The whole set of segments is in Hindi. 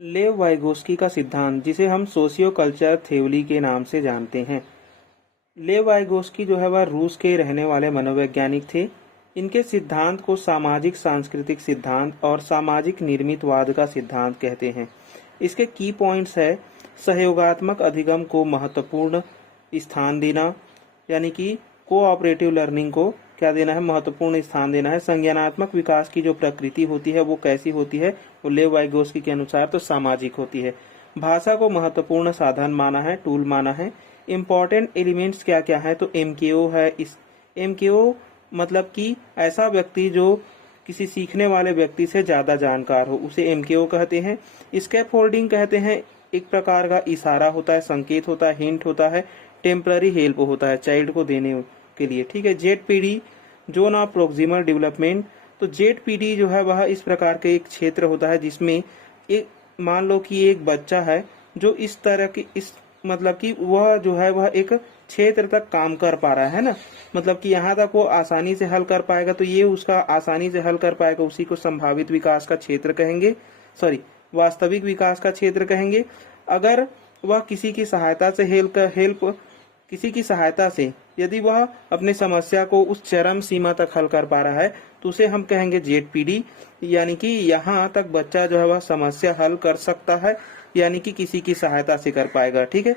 लेव वाइगोस्की का सिद्धांत, जिसे हम सोशियो कल्चर थ्योरी के नाम से जानते हैं। लेव वाइगोस्की जो है वह रूस के रहने वाले मनोवैज्ञानिक थे। इनके सिद्धांत को सामाजिक सांस्कृतिक सिद्धांत और सामाजिक निर्मितवाद का सिद्धांत कहते हैं। इसके की पॉइंट्स है सहयोगात्मक अधिगम को महत्वपूर्ण स्थान देना, यानी कि कोऑपरेटिव लर्निंग को क्या देना है, महत्वपूर्ण स्थान देना है। संज्ञानात्मक विकास की जो प्रकृति होती है वो कैसी होती है, वो लेव वाइगोस्की के अनुसार तो सामाजिक होती है। भाषा को महत्वपूर्ण साधन माना है, टूल माना है। इम्पोर्टेंट एलिमेंट्स क्या क्या है, तो एमकेओ है। इस एमकेओ मतलब कि ऐसा व्यक्ति जो किसी सीखने वाले व्यक्ति से ज्यादा जानकार हो, उसे एमकेओ कहते हैं। स्कैप होल्डिंग कहते हैं, एक प्रकार का इशारा होता है, संकेत होता है, हिंट होता है। टेम्पररी हेल्प होता है चाइल्ड को देने के लिए, ठीक है। ZPD zone of proximal development, तो जेडपीडी जो है वह इस प्रकार के एक क्षेत्र होता है जिसमें एक मान लो कि एक बच्चा है जो इस तरह की इस मतलब कि वह जो है वह एक क्षेत्र तक काम कर पा रहा है ना, मतलब कि यहाँ तक वो आसानी से हल कर पाएगा, तो ये उसका आसानी से हल कर पाएगा, उसी को संभावित विकास का क्षेत्र कहेंगे, सॉरी वास्तविक विकास का क्षेत्र कहेंगे। अगर वह किसी की सहायता से किसी की सहायता से यदि वह अपने समस्या को उस चरम सीमा तक हल कर पा रहा है तो उसे हम कहेंगे जेडपीडी, यानी कि यहाँ तक बच्चा जो है वह समस्या हल कर सकता है, यानी कि किसी की सहायता से कर पाएगा, ठीक है।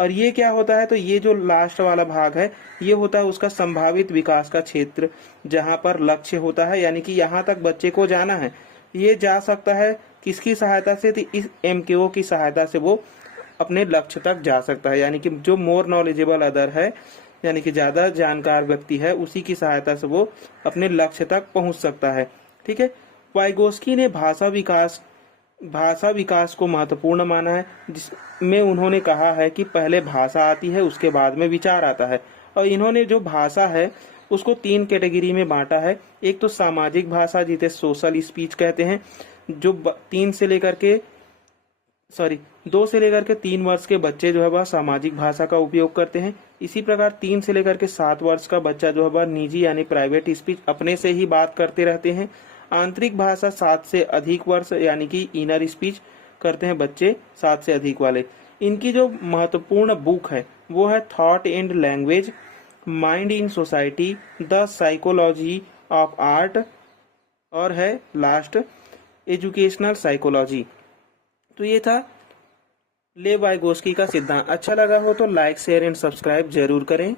और ये क्या होता है, तो ये जो लास्ट वाला भाग है ये होता है उसका संभावित विकास का क्षेत्र, जहाँ पर लक्ष्य होता है, यानी कि यहाँ तक बच्चे को जाना है। ये जा सकता है किसकी सहायता से, तो इस एमकेओ की सहायता से वो अपने लक्ष्य तक जा सकता है, यानी कि जो मोर नॉलेजेबल अदर है, यानी कि ज्यादा जानकार व्यक्ति है, उसी की सहायता से वो अपने लक्ष्य तक पहुंच सकता है, ठीक है। वाइगोस्की ने भाषा विकास को महत्वपूर्ण माना है, जिसमें उन्होंने कहा है कि पहले भाषा आती है उसके बाद में विचार आता है। और इन्होंने जो भाषा है उसको 3 कैटेगरी में बांटा है। एक तो सामाजिक भाषा जिसे सोशल स्पीच कहते हैं, जो 2 से लेकर के 3 वर्ष के बच्चे जो है वह सामाजिक भाषा का उपयोग करते हैं। इसी प्रकार 3 से लेकर के 7 वर्ष का बच्चा जो है वह निजी यानी प्राइवेट स्पीच अपने से ही बात करते रहते हैं। आंतरिक भाषा 7 से अधिक वर्ष यानी कि इनर स्पीच करते हैं बच्चे 7 से अधिक वाले। इनकी जो महत्वपूर्ण बुक है वो है thought and language, mind in society, the psychology of art, और है लास्ट एजुकेशनल साइकोलॉजी। तो ये था लेव वाइगोस्की का सिद्धांत। अच्छा लगा हो तो लाइक शेयर एंड सब्सक्राइब जरूर करें।